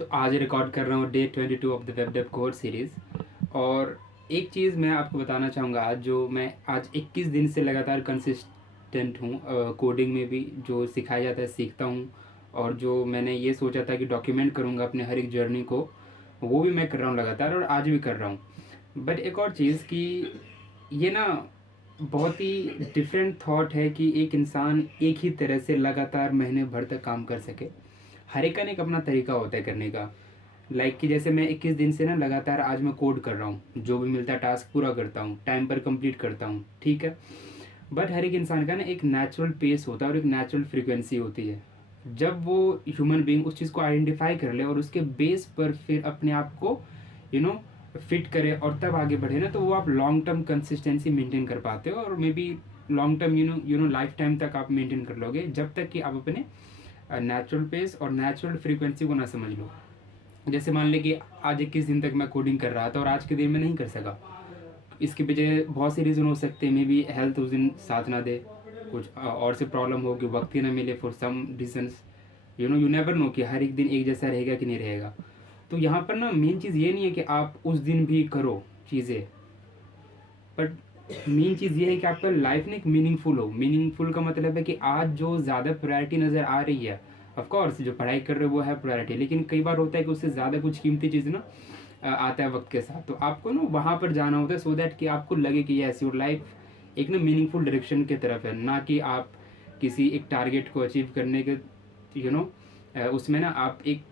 तो आज रिकॉर्ड कर रहा हूँ day 22 of the web dev course series. और एक चीज़ मैं आपको बताना चाहूँगा आज, जो मैं आज 21 दिन से लगातार कंसिस्टेंट हूँ कोडिंग में भी, जो सिखाया जाता है सीखता हूँ। और जो मैंने ये सोचा था कि डॉक्यूमेंट करूँगा अपने हर एक जर्नी को, वो भी मैं कर रहा हूँ लगातार और आज भी कर रहा हूँ। बट एक और चीज़ कि ये ना बहुत ही डिफरेंट थॉट है कि एक इंसान एक ही तरह से लगातार महीने भर तक काम कर सके। हर एक का ना एक अपना तरीका होता है करने का। कि जैसे मैं 21 दिन से ना लगातार आज मैं कोड कर रहा हूँ, जो भी मिलता है टास्क पूरा करता हूँ, टाइम पर कंप्लीट करता हूँ, ठीक है। बट हर एक इंसान का ना एक नेचुरल पेस होता है और एक नेचुरल फ्रीक्वेंसी होती है। जब वो ह्यूमन बीइंग उस चीज़ को आइडेंटिफाई कर ले और उसके बेस पर फिर अपने आप को यू नो फिट करे और तब आगे बढ़े ना, तो वो आप लॉन्ग टर्म कंसिस्टेंसी मेंटेन कर पाते हो। और may be long term you know life time तक आप मेंटेन कर लोगे, जब तक कि आप अपने नेचुरल पेस और नेचुरल फ्रीक्वेंसी को ना समझ लो। जैसे मान लें कि आज 21 दिन तक मैं कोडिंग कर रहा था और आज के दिन में नहीं कर सका। इसके पीछे बहुत से रीज़न हो सकते हैं। मे बी हेल्थ उस दिन साथ ना दे, कुछ और से प्रॉब्लम हो कि वक्त ही ना मिले for some reasons. You never know कि हर एक दिन एक जैसा रहेगा कि नहीं रहेगा। तो यहाँ पर ना मेन चीज़ ये नहीं है कि आप उस दिन भी करो चीज़ें, बट मेन चीज़ ये है कि आपका लाइफ ना एक मीनिंगफुल हो। मीनिंगफुल का मतलब है कि आज जो ज़्यादा प्रायोरिटी नज़र आ रही है, ऑफ कोर्स जो पढ़ाई कर रहे हो वो है प्रायोरिटी, लेकिन कई बार होता है कि उससे ज़्यादा कुछ कीमती चीज़ ना आता है वक्त के साथ। तो आपको ना वहाँ पर जाना होता है सो दैट कि आपको लगे कि यस योर लाइफ एक ना मीनिंगफुल डायरेक्शन की तरफ है, ना कि आप किसी एक टारगेट को अचीव करने के यू नो उसमें ना आप एक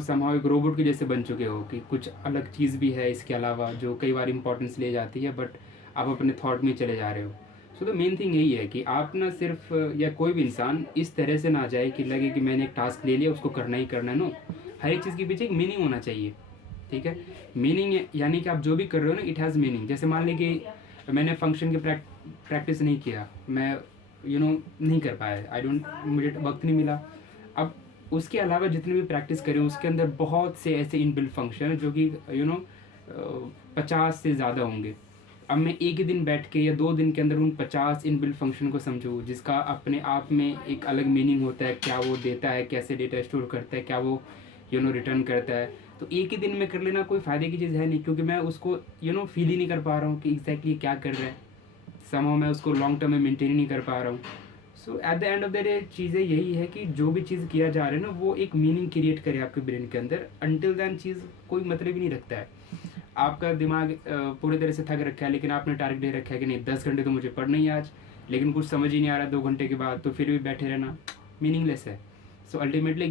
समहाउ एक रोबोट के जैसे बन चुके हो कि कुछ अलग चीज़ भी है इसके अलावा जो कई बार इंपॉर्टेंस ले जाती है, बट आप अपने थॉट में चले जा रहे हो। सो द मेन थिंग यही है कि आप ना सिर्फ या कोई भी इंसान इस तरह से ना जाए कि लगे कि मैंने एक टास्क ले लिया उसको करना ही करना है। नो, हर एक चीज़ के पीछे एक मीनिंग होना चाहिए, ठीक है। मीनिंग यानी कि आप जो भी कर रहे हो ना, इट हैज़ मीनिंग। जैसे मान लीजिए कि मैंने फंक्शन की प्रैक्टिस नहीं किया, मैं नहीं कर पाया, आई डोंट, मुझे वक्त नहीं मिला। अब उसके अलावा जितनी भी प्रैक्टिस करें उसके अंदर बहुत से ऐसे इनबिल्ट फंक्शन हैं जो कि 50 से ज़्यादा होंगे। अब मैं एक ही दिन बैठ के या 2 दिन के अंदर उन 50 इनबिल्ट फंक्शन को समझूँ, जिसका अपने आप में एक अलग मीनिंग होता है, क्या वो देता है, कैसे डेटा स्टोर करता है, क्या वो रिटर्न करता है। तो एक ही दिन में कर लेना कोई फ़ायदे की चीज़ है नहीं, क्योंकि मैं उसको फील ही नहीं कर पा रहा हूँ कि एग्जैक्टली क्या कर रहा है। समहाउ मैं उसको लॉन्ग टर्म में मेंटेन ही नहीं कर पा रहा हूँ। So at the end of the day चीज़ें यही है कि जो भी चीज़ किया जा रहा है ना, वो एक मीनिंग क्रिएट करे आपके ब्रेन के अंदर। अनटिल दैन चीज़ कोई मतलब ही नहीं रखता है। आपका दिमाग पूरी तरह से थक रखा है, लेकिन आपने टारगेट दे रखा है कि नहीं 10 घंटे तो मुझे पढ़ना ही है आज, लेकिन कुछ समझ ही नहीं आ रहा 2 घंटे के बाद, तो फिर भी बैठे रहना मीनिंगलेस है। So ultimately